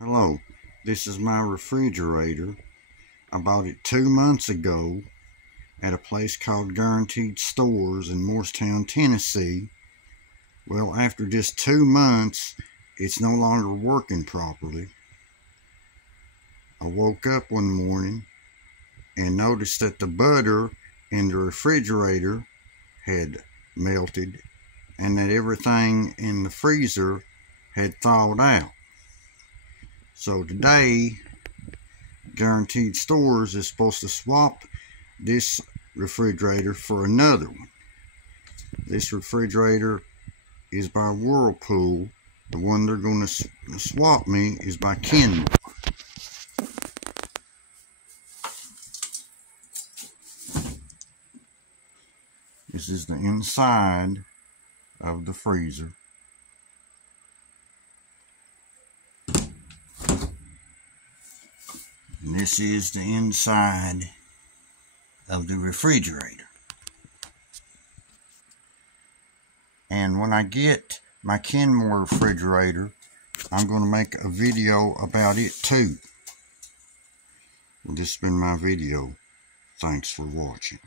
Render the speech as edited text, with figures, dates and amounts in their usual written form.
Hello, this is my refrigerator. I bought it 2 months ago at a place called Guaranteed Stores in Morristown, Tennessee. Well, after just 2 months, it's no longer working properly. I woke up one morning and noticed that the butter in the refrigerator had melted and that everything in the freezer had thawed out. So today, Guaranteed Stores is supposed to swap this refrigerator for another one. This refrigerator is by Whirlpool. The one they're going to swap me is by Kenmore. This is the inside of the freezer. And this is the inside of the refrigerator. And when I get my Kenmore refrigerator, I'm going to make a video about it too. Well, this has been my video. Thanks for watching.